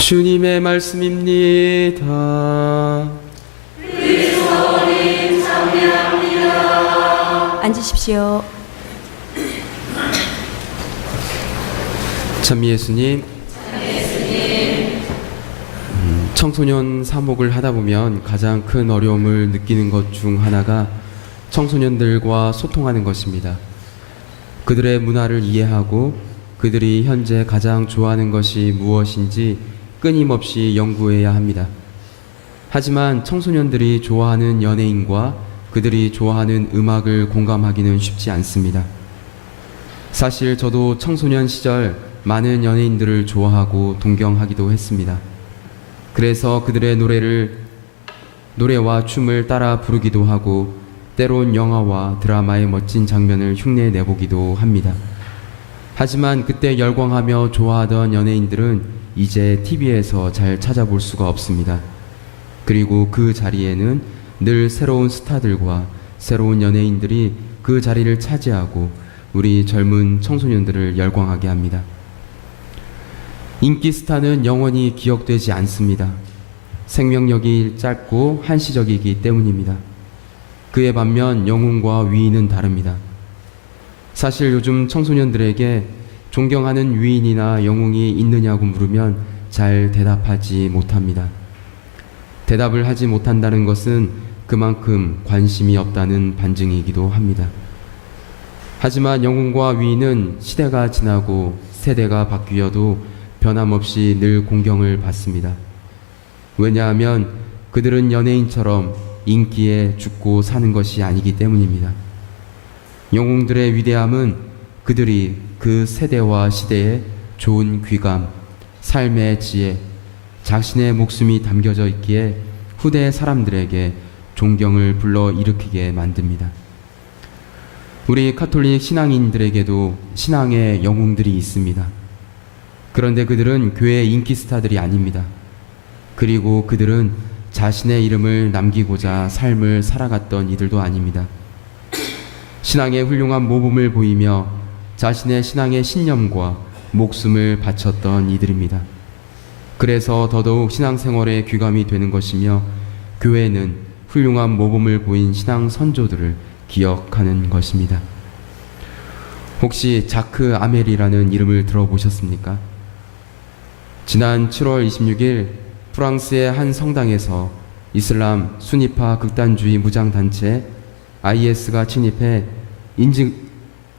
주님의 말씀입니다. 그리스도님 찬미합니다. 앉으십시오. 찬미 예수님. 청소년 사목을 하다 보면 가장 큰 어려움을 느끼는 것 중 하나가 청소년들과 소통하는 것입니다. 그들의 문화를 이해하고 그들이 현재 가장 좋아하는 것이 무엇인지 끊임없이 연구해야 합니다. 하지만 청소년들이 좋아하는 연예인과 그들이 좋아하는 음악을 공감하기는 쉽지 않습니다. 사실 저도 청소년 시절 많은 연예인들을 좋아하고 동경하기도 했습니다. 그래서 그들의 노래와 춤을 따라 부르기도 하고 때론 영화와 드라마의 멋진 장면을 흉내내보기도 합니다. 하지만 그때 열광하며 좋아하던 연예인들은 이제 TV에서 잘 찾아볼 수가 없습니다. 그리고 그 자리에는 늘 새로운 스타들과 새로운 연예인들이 그 자리를 차지하고 우리 젊은 청소년들을 열광하게 합니다. 인기 스타는 영원히 기억되지 않습니다. 생명력이 짧고 한시적이기 때문입니다. 그에 반면 영웅과 위인은 다릅니다. 사실 요즘 청소년들에게 존경하는 위인이나 영웅이 있느냐고 물으면 잘 대답하지 못합니다. 대답을 하지 못한다는 것은 그만큼 관심이 없다는 반증이기도 합니다. 하지만 영웅과 위인은 시대가 지나고 세대가 바뀌어도 변함없이 늘 공경을 받습니다. 왜냐하면 그들은 연예인처럼 인기에 죽고 사는 것이 아니기 때문입니다. 영웅들의 위대함은 그들이 그 세대와 시대에 좋은 귀감, 삶의 지혜, 자신의 목숨이 담겨져 있기에 후대 사람들에게 존경을 불러일으키게 만듭니다. 우리 가톨릭 신앙인들에게도 신앙의 영웅들이 있습니다. 그런데 그들은 교회 인기 스타들이 아닙니다. 그리고 그들은 자신의 이름을 남기고자 삶을 살아갔던 이들도 아닙니다. 신앙의 훌륭한 모범을 보이며 자신의 신앙의 신념과 목숨을 바쳤던 이들입니다. 그래서 더더욱 신앙생활에 귀감이 되는 것이며 교회는 훌륭한 모범을 보인 신앙 선조들을 기억하는 것입니다. 혹시 자크 아멜이라는 이름을 들어보셨습니까? 지난 7월 26일 프랑스의 한 성당에서 이슬람 순위파 극단주의 무장단체 IS가 침입해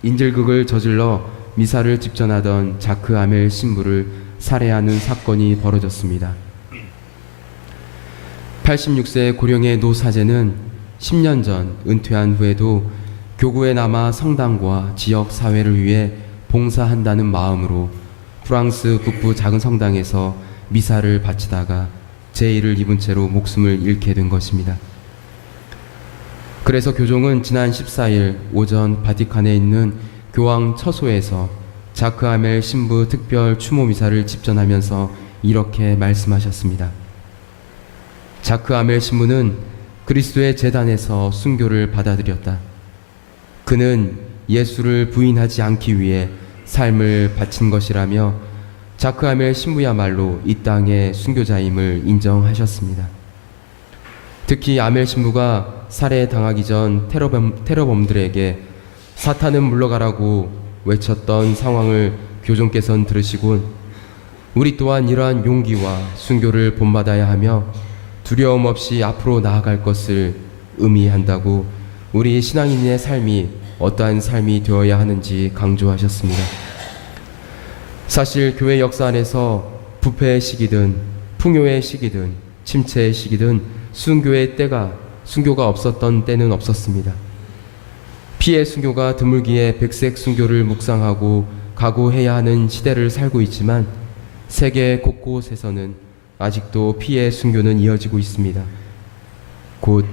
인질극을 저질러 미사를 집전하던 자크 아멜 신부를 살해하는 사건이 벌어졌습니다. 86세 고령의 노 사제는 10년 전 은퇴한 후에도 교구에 남아 성당과 지역 사회를 위해 봉사한다는 마음으로 프랑스 북부 작은 성당에서 미사를 바치다가 재해를 입은 채로 목숨을 잃게 된 것입니다. 그래서 교종은 지난 14일 오전 바티칸에 있는 교황 처소에서 자크 아멜 신부 특별 추모 미사를 집전하면서 이렇게 말씀하셨습니다. 자크 아멜 신부는 그리스도의 제단에서 순교를 받아들였다. 그는 예수를 부인하지 않기 위해 삶을 바친 것이라며 자크 아멜 신부야말로 이 땅의 순교자임을 인정하셨습니다. 특히 아멜 신부가 살해당하기 전 테러범들에게 사탄은 물러가라고 외쳤던 상황을 교종께서는 들으시곤 우리 또한 이러한 용기와 순교를 본받아야 하며 두려움 없이 앞으로 나아갈 것을 의미한다고 우리 신앙인의 삶이 어떠한 삶이 되어야 하는지 강조하셨습니다. 사실 교회 역사 안에서 부패의 시기든 풍요의 시기든 침체의 시기든 순교가 없었던 때는 없었습니다. 피해 순교가 드물기에 백색 순교를 묵상하고 각오해야 하는 시대를 살고 있지만 세계 곳곳에서는 아직도 피해 순교는 이어지고 있습니다. 곧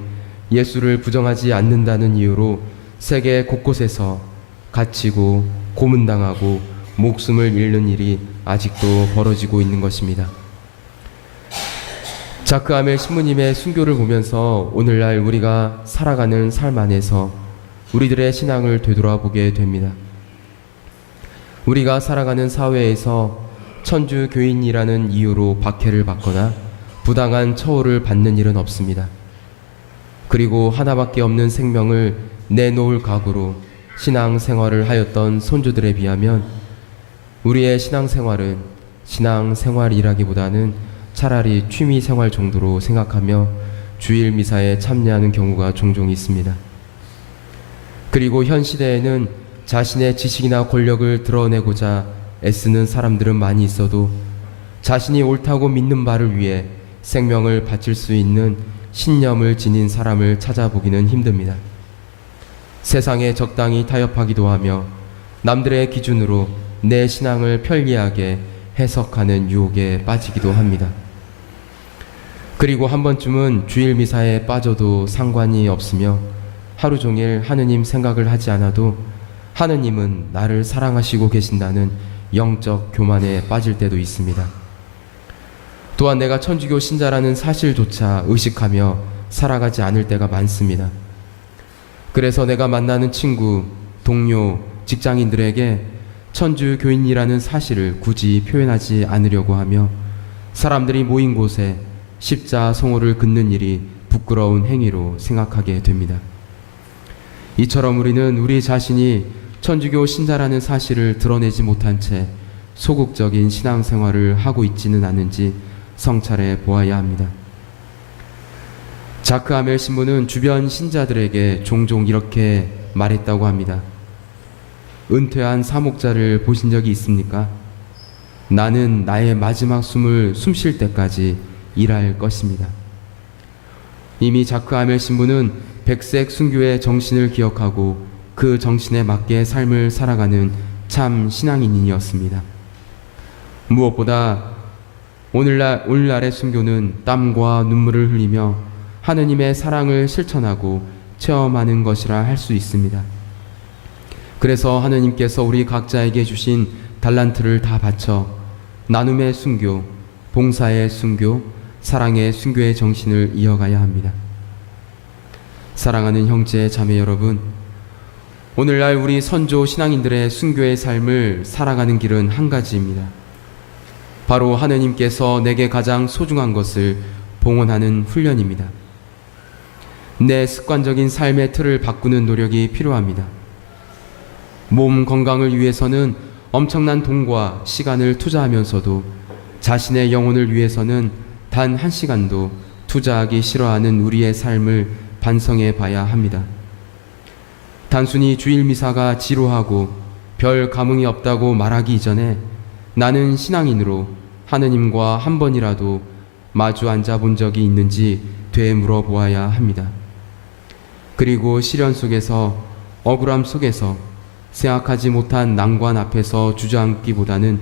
예수를 부정하지 않는다는 이유로 세계 곳곳에서 갇히고 고문당하고 목숨을 잃는 일이 아직도 벌어지고 있는 것입니다. 자크 아멜 신부님의 순교를 보면서 오늘날 우리가 살아가는 삶 안에서 우리들의 신앙을 되돌아보게 됩니다. 우리가 살아가는 사회에서 천주 교인이라는 이유로 박해를 받거나 부당한 처우를 받는 일은 없습니다. 그리고 하나밖에 없는 생명을 내놓을 각오로 신앙생활을 하였던 손주들에 비하면 우리의 신앙생활은 신앙생활이라기보다는 차라리 취미생활 정도로 생각하며 주일 미사에 참여하는 경우가 종종 있습니다. 그리고 현 시대에는 자신의 지식이나 권력을 드러내고자 애쓰는 사람들은 많이 있어도 자신이 옳다고 믿는 바를 위해 생명을 바칠 수 있는 신념을 지닌 사람을 찾아보기는 힘듭니다. 세상에 적당히 타협하기도 하며 남들의 기준으로 내 신앙을 편리하게 해석하는 유혹에 빠지기도 합니다. 그리고 한 번쯤은 주일 미사에 빠져도 상관이 없으며 하루 종일 하느님 생각을 하지 않아도 하느님은 나를 사랑하시고 계신다는 영적 교만에 빠질 때도 있습니다. 또한 내가 천주교 신자라는 사실조차 의식하며 살아가지 않을 때가 많습니다. 그래서 내가 만나는 친구, 동료, 직장인들에게 천주교인이라는 사실을 굳이 표현하지 않으려고 하며 사람들이 모인 곳에 십자송호를 긋는 일이 부끄러운 행위로 생각하게 됩니다. 이처럼 우리는 우리 자신이 천주교 신자라는 사실을 드러내지 못한 채 소극적인 신앙생활을 하고 있지는 않은지 성찰해 보아야 합니다. 자크 아멜 신부는 주변 신자들에게 종종 이렇게 말했다고 합니다. 은퇴한 사목자를 보신 적이 있습니까? 나는 나의 마지막 숨을 숨쉴 때까지 일할 것입니다. 이미 자크 아멜 신부는 백색 순교의 정신을 기억하고 그 정신에 맞게 삶을 살아가는 참 신앙인이었습니다. 무엇보다 오늘날의 순교는 땀과 눈물을 흘리며 하느님의 사랑을 실천하고 체험하는 것이라 할 수 있습니다. 그래서 하느님께서 우리 각자에게 주신 달란트를 다 바쳐 나눔의 순교, 봉사의 순교, 사랑의 순교의 정신을 이어가야 합니다. 사랑하는 형제 자매 여러분, 오늘날 우리 선조 신앙인들의 순교의 삶을 살아가는 길은 한 가지입니다. 바로 하느님께서 내게 가장 소중한 것을 봉헌하는 훈련입니다. 내 습관적인 삶의 틀을 바꾸는 노력이 필요합니다. 몸 건강을 위해서는 엄청난 돈과 시간을 투자하면서도 자신의 영혼을 위해서는 단 한 시간도 투자하기 싫어하는 우리의 삶을 반성해 봐야 합니다. 단순히 주일 미사가 지루하고 별 감흥이 없다고 말하기 이전에 나는 신앙인으로 하느님과 한 번이라도 마주 앉아 본 적이 있는지 되물어 보아야 합니다. 그리고 시련 속에서, 억울함 속에서, 생각하지 못한 난관 앞에서 주저앉기보다는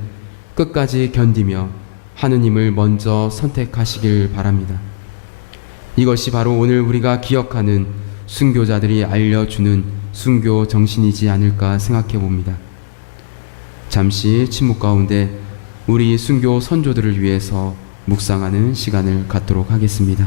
끝까지 견디며 하느님을 먼저 선택하시길 바랍니다. 이것이 바로 오늘 우리가 기억하는 순교자들이 알려주는 순교 정신이지 않을까 생각해 봅니다. 잠시 침묵 가운데 우리 순교 선조들을 위해서 묵상하는 시간을 갖도록 하겠습니다.